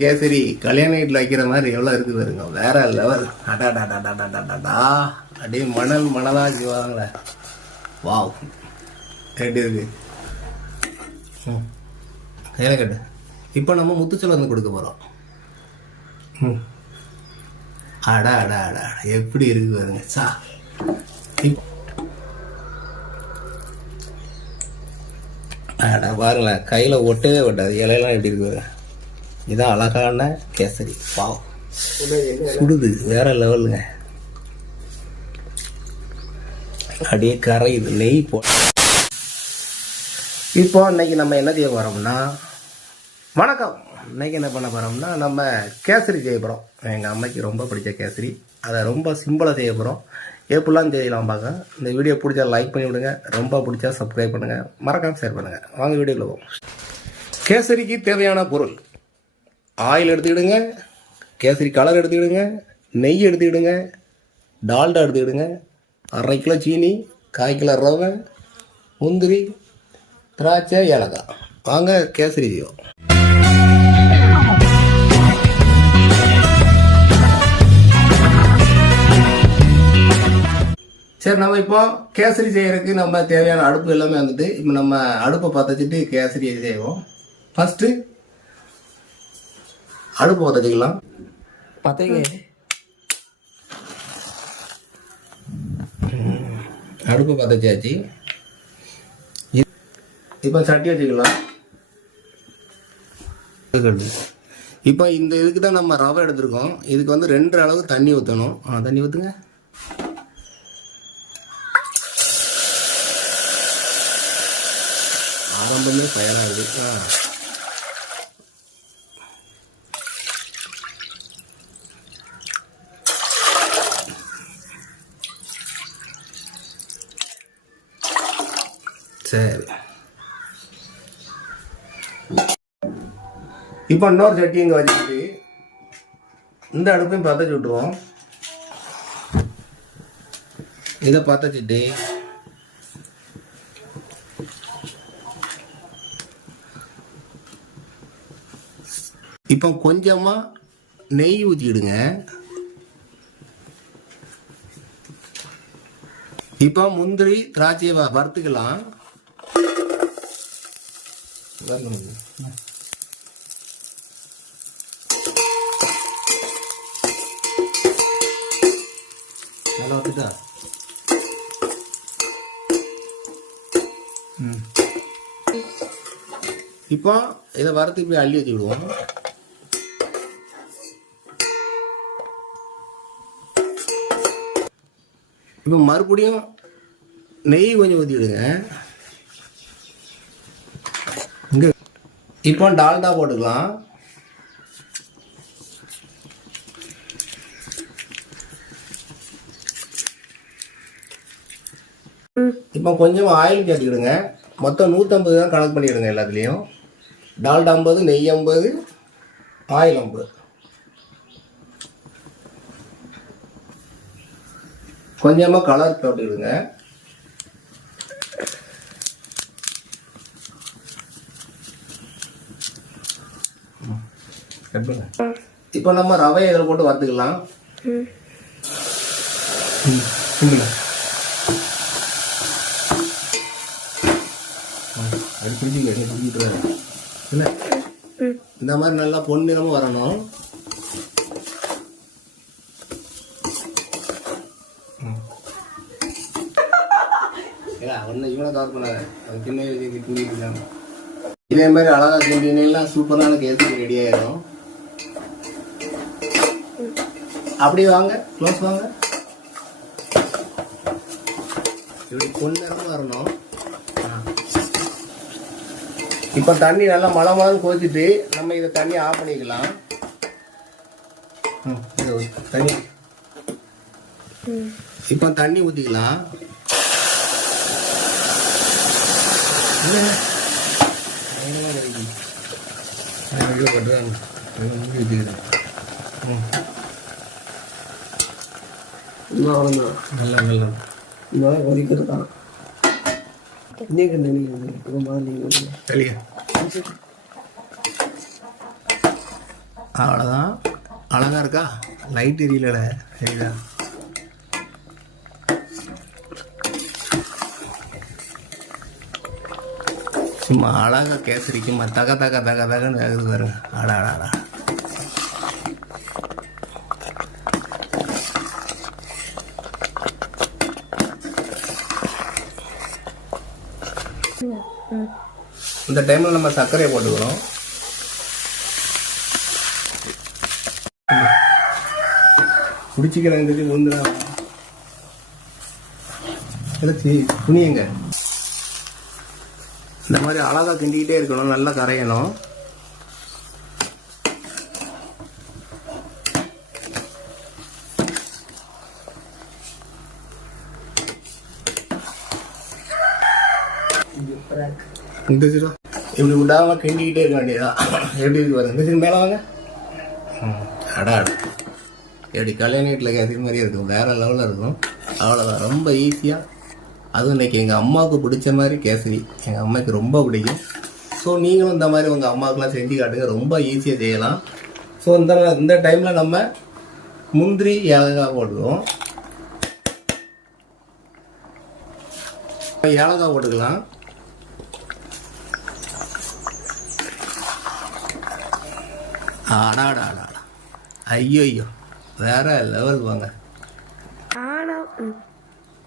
கேசரி கல்யாண வீட்டில் வைக்கிற மாதிரி எவ்வளோ இருக்கு பாருங்க. வேற லெவல் அடாடாடாடாடாடாடா அப்படியே மணல் மணலாக செய்வாங்களே. வாவ். எப்படி இருக்கு. ம். கட்டு. இப்போ நம்ம முத்துச்சோளம் வந்து கொடுக்க போகிறோம் ம். அடா அடா அடா எப்படி இருக்கு பாருங்க. சா. அடா பாருங்களேன். கையில் ஒட்டவே ஒட்டாது. இலையெல்லாம் எப்படி இருக்கு பாருங்க. இதான் அழகான கேசரி. பாவ் சுடுது வேற லெவலுங்க. அப்படியே கரையுது நெய் போ இப்போ இன்னைக்கு நம்ம என்ன செய்ய போறோம்னா வணக்கம். இன்னைக்கு என்ன பண்ண போறோம்னா நம்ம கேசரி செய்ய போகிறோம் எங்கள் அம்மைக்கு ரொம்ப பிடிச்ச கேசரி. அதை ரொம்ப சிம்பிளாக செய்ய போகிறோம் எப்படிலாம் செய்யலாம் பார்க்க இந்த வீடியோ பிடிச்சா லைக் பண்ணி விடுங்க. ரொம்ப பிடிச்சா சப்ஸ்கிரைப் பண்ணுங்கள் மறக்காம ஷேர் பண்ணுங்கள் வாங்க வீடியோக்குள்ள போவோம். கேசரிக்கு தேவையான பொருள். ஆயில் எடுத்துக்கிடுங்க கேசரி கலர் எடுத்துக்கிடுங்க நெய் எடுத்துக்கிடுங்க டால்டா எடுத்துக்கிடுங்க அரை கிலோ சீனி கால் கிலோ ரவை முந்திரி திராட்சை ஏலக்காய். வாங்க கேசரி செய்வோம். சரி நம்ம இப்போ கேசரி செய்யறதுக்கு நம்ம தேவையான அடுப்பு எல்லாமே வந்துட்டு இப்போ நம்ம அடுப்பை பற்ற வச்சுட்டு கேசரி செய்வோம். ஃபஸ்ட்டு அடுப்பு பற்ற வச்சுக்கலாம் பத்தங்க அடுப்பு இ- இப்போ சட்டி வச்சுக்கலாம். இப்போ இந்த இதுக்கு தான் நம்ம ரவை எடுத்திருக்கோம். இதுக்கு வந்து ரெண்டு அளவு தண்ணி ஊற்றணும் ஆ தண்ணி ஊற்றுங்க ஆரம்பமே ஃபயராகுது ஆ சரி இப்போ இன்னொரு சட்டி இங்கே வச்சுட்டு இந்த அடுப்பையும் பற்ற விட்டுருவோம். இதை பற்றச்சிட்டு இப்போ கொஞ்சமாக நெய் ஊற்றிடுங்க இப்போ முந்திரி திராட்சையை வ- வறுத்துக்கலாம். வரணும். நல்லா வந்துட்டா இப்போ இதை வறுத்து இப்படி அள்ளி ஊற்றி விடுவோம் இப்போ மறுபடியும் நெய் கொஞ்சம் ஊற்றி விடுங்க இப்போ டால்டா போட்டுக்கலாம். இப்போ கொஞ்சம் ஆயில் சேர்த்துக்கிடுங்க மொத்தம் நூற்றம்பது தான் கணக்கு பண்ணிவிடுங்க எல்லாத்துலேயும். டால்டா ஐம்பது நெய் ஐம்பது ஆயில் ஐம்பது. கொஞ்சமாக கலர் போட்டுக்கிடுங்க. இப்போ நம்ம ரவையை இதில் போட்டு வறுத்துக்கலாம். அது பிடிச்சிக்க பிடிச்சிட்டு வர என்ன? இந்த மாதிரி நல்லா பொன்னிறமும் வரணும். ஒண்ணு இவனை கவர் பண்ணாத. அது வயசுக்கு தூங்கிட்டு இருக்காங்க இதே மாதிரி அழகா கிண்டினா சூப்பரான கேசரி ரெடி ஆயிடும் அப்படி வாங்க க்ளோஸ் வாங்க இப்படி பொன்னிறமும் வரணும் ஆ. இப்போ தண்ணி நல்லா மழை மாதிரி கொதிச்சுட்டு நம்ம இதை தண்ணி ஆஃப் பண்ணிக்கலாம் ம், தண்ணி இப்போ தண்ணி ஊற்றிக்கலாம் ம் அவ்வளோதான் நல்லா நல்லா இன்னும் கொதிக்கிறது தான் மாதிரி நீங்கள் வெளியே அவ்வளோதான் அழகா இருக்கா லைட் எரியல சரிதா சும்மா அழகா கேசரி சும்மா தக தக தக தகன்னு ஆகுது பாருங்க அடா அடா அடா இந்த டைமில் நம்ம சர்க்கரையை போட்டுக்கிறோம். குடிச்சிக்கிறேன் சொல்லி வந்துடா கிடச்சி துணியங்க இந்த மாதிரி அழகா கிண்டிக்கிட்டே இருக்கணும் நல்லா கரையணும். இந்த இப்படி விடாமல் கிண்டிக்கிட்டே இருக்க வேண்டியதான் எப்படி இருக்கு பாருங்க இதுக்கு மேலே வாங்க. ம், அடா எப்படி கல்யாண வீட்டில் கேசரி மாதிரியே இருக்கும் வேறு லெவலில் இருக்கும். அவ்வளோதான் ரொம்ப ஈஸியாக அதுவும் இன்றைக்கி எங்கள் அம்மாவுக்கு பிடிச்ச மாதிரி கேசரி எங்கள் அம்மாவுக்கு ரொம்ப பிடிக்கும். ஸோ நீங்களும் இந்த மாதிரி உங்கள் அம்மாவுக்குலாம் செஞ்சு காட்டுங்க ரொம்ப ஈஸியாக செய்யலாம். ஸோ இந்த இந்த டைமில் நம்ம முந்திரி ஏலக்காய் போட்டுக்குவோம். ஏலக்காய் போட்டுக்கலாம். ஆடாடா ஐயோ ஐயோ வேற லெவல் வாங்க.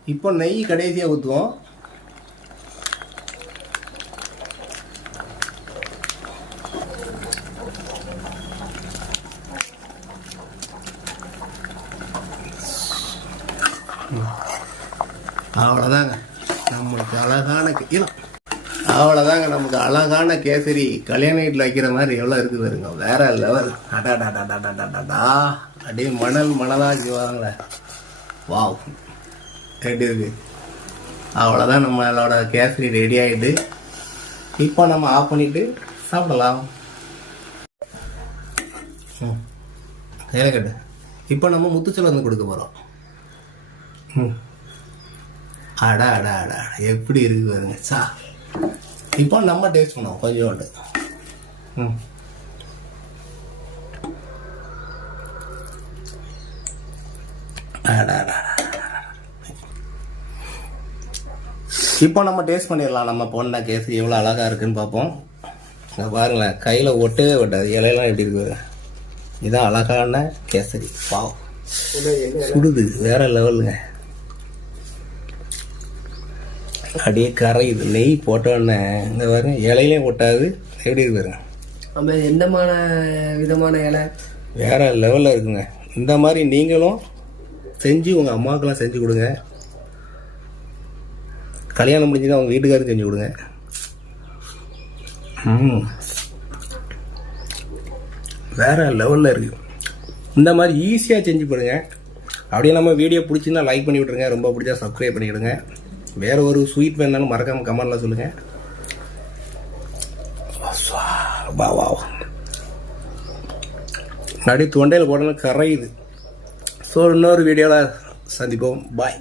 இப்போ நெய் கடைசியாக ஊற்றுவோம் அவ்வளோதாங்க நம்மளுக்கு அழகான கே- அவ்வளோதாங்க நமக்கு அழகான கேசரி கல்யாண வீட்டில் வைக்கிற மாதிரி எவ்வளோ இருக்குது பாருங்க. வேற லெவல் அடாடாடாடாடாடாடா அப்படியே மணல் மணலாக வாங்களே வாவ். எப்படி இருக்கு? அவ்வளோதான் நம்மளோட கேசரி ரெடி ஆகிட்டு இப்போ நம்ம ஆஃப் பண்ணிட்டு சாப்பிடலாம். ம். ஏலக்கட்டு இப்போ நம்ம முத்துச்சல் வந்து கொடுக்க போகிறோம் ம். அடா அடா அடா எப்படி இருக்கு பாருங்க. சா. இப்போ நம்ம டேஸ்ட் பண்ணுவோம் கொஞ்சோண்டு ம் அடா அடா அடா. இப்போ நம்ம டேஸ்ட் பண்ணிடலாம் நம்ம பொண்ணை கேசரி எவ்வளோ அழகாக இருக்குன்னு பார்ப்போம் பாருங்களேன் கையில் ஒட்டவே ஒட்டாது இலையெல்லாம் எப்படி இருக்குது இதான் அழகான கேசரி பாவ் சுடுது வேற லெவலுங்க அப்படியே கரையுது நெய் போட்டோன்னே இந்த பாருங்க இலையிலையும் ஒட்டாது எப்படி இருக்கு பாருங்க. நம்ம எந்தமான விதமான இலை? வேற லெவலில் இருக்குங்க. இந்த மாதிரி நீங்களும் செஞ்சு உங்கள் அம்மாவுக்கெல்லாம் செஞ்சு கொடுங்க. கல்யாணம் முடிஞ்சுன்னா அவங்க வீட்டுக்காரும் செஞ்சு கொடுங்க. வேற லெவலில் இருக்கு. இந்த மாதிரி ஈஸியாக செஞ்சு போடுங்க அப்படியே நம்ம வீடியோ பிடிச்சிருந்தா லைக் பண்ணி விட்ருங்க ரொம்ப பிடிச்சா சப்ஸ்கிரைப் பண்ணிவிடுங்க வேற ஒரு ஸ்வீட் வேணாலும் மறக்காம கமல்ல சொல்லுங்க. வா வா தொண்டையில் போடணும் கரையுது. ஸோ இன்னொரு வீடியோவில் சந்திப்போம். பாய்